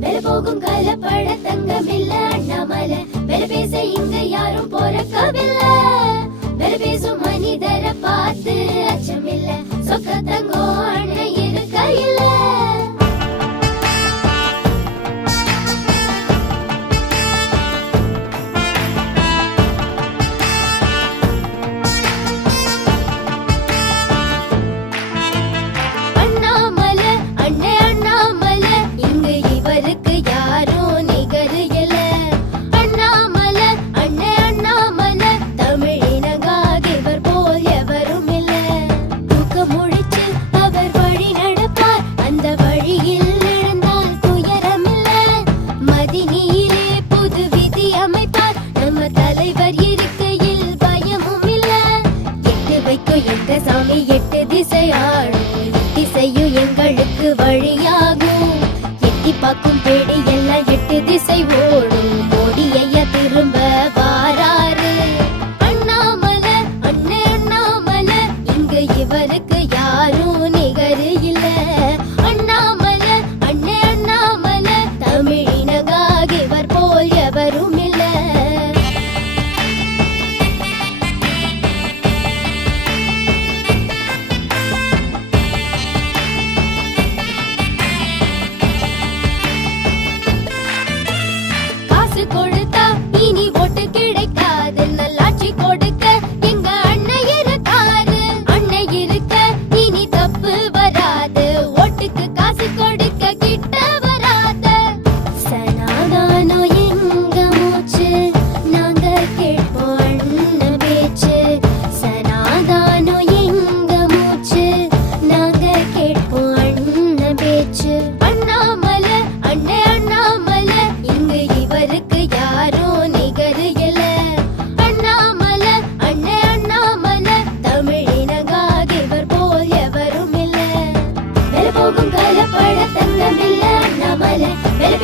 வெல போகும் கலப்பட தங்கமில்ல அண்ணாமல. வெல பேச இங்க யாரும் போறக்கவில்ல. வெல பேசும் மனிதரை பார்த்து அச்சமில்ல. எட்டு திசையும் எங்களுக்கு வழியாகும். எட்டி பார்க்கும் பேடி எல்லாம் எட்டு திசை ஓடும். மோடி ஐயா திரும்ப வாராரு. அண்ணாமல அண்ணே அண்ணாமலை இங்கு இவருக்கு யாரும்